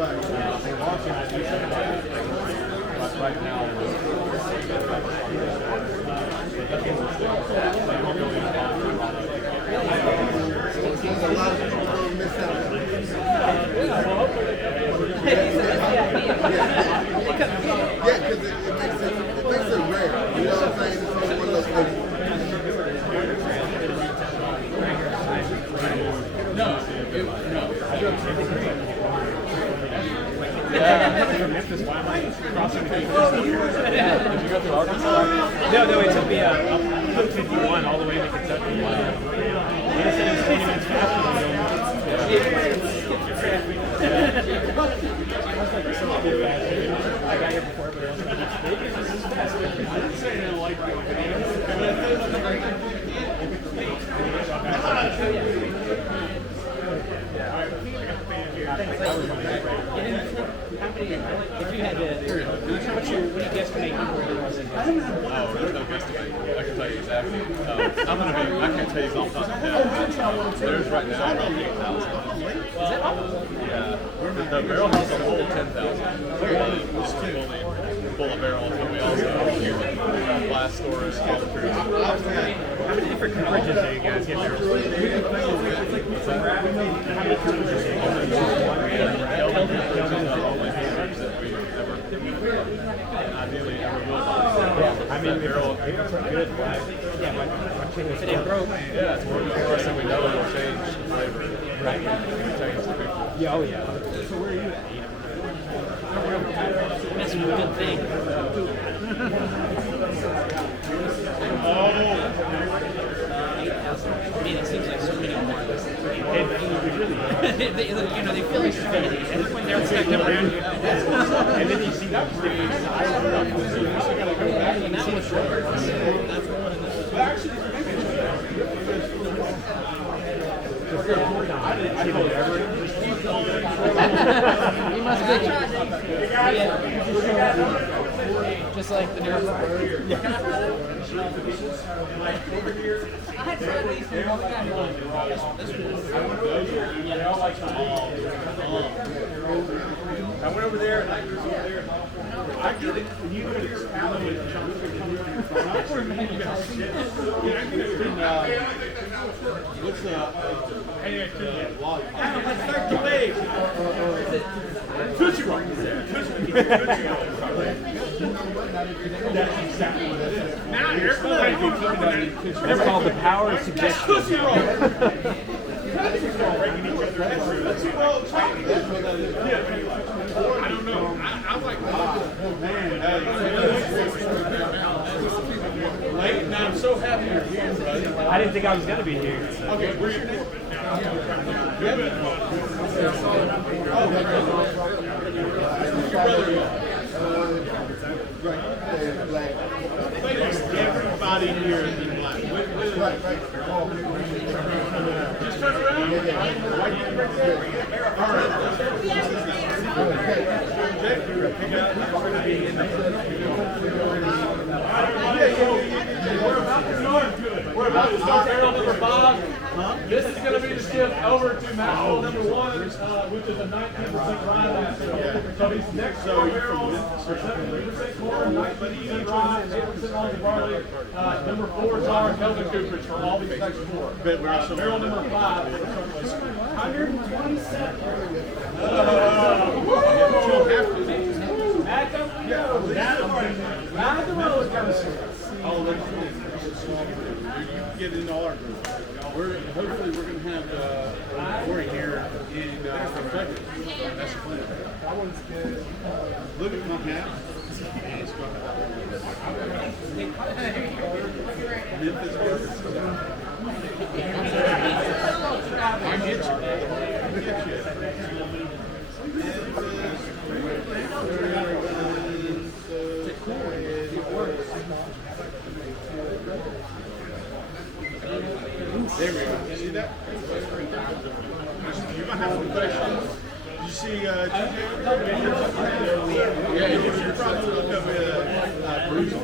Right now, Memphis, why am I crossing the Did you go through Arkansas? No, it took me up 51 all the way to Kentucky. Wow. They said it was 20 minutes faster than I got here before everybody else. I didn't say I didn't like it. If you had to, what do you guesstimate how many was in here? Oh, there's no guesstimate. I can tell you exactly. I can't tell you off the top of my head. There's right now about 8,000. Yeah. The barrel house will hold 10,000. Just fully full of barrels, but we also have glass storage, all the fruits. How many different coverages do you guys get there? How many coverages do you Ideally, ever will. I mean, barrel good. If it broke. Yeah, it's more for us, and we know it'll change the flavor. Right. Change the people. Yeah, oh yeah. So where are you at? That's a good thing. Man, it seems like so many more. They feel like they're expecting around you. And then you see that different size. And that was he must be just like the nerve. I went over there and I was over there. I get it. You could have what's the log? Let's start the wave. Tootsie Roll. That's exactly what it is. Now you're That's called the power of suggestion. Tootsie Roll. Tootsie Roll. I don't know. I'm like, oh man. Late, and I'm so happy you're here, brother. I didn't think I was going to be here. Okay, where's your name? Good. Everybody here is in black. Just turn around. We're about to start barrel number 5. This is going to be the shift over to barrel number 1, which is a 19% rye. So these next 4 barrels are 73% corn, 19% rye, 8% on the barley. Number 4 is our Kelvin cooperage for all these next 4. Barrel number 5 is 127. Get in all our groups. Hopefully we're going to have Corey here in Kentucky. That's the plan. Look at my hat. Memphis Burgers. I get you. There we go. See that? You might have some questions. Did you see yeah, you should probably look up Bruce.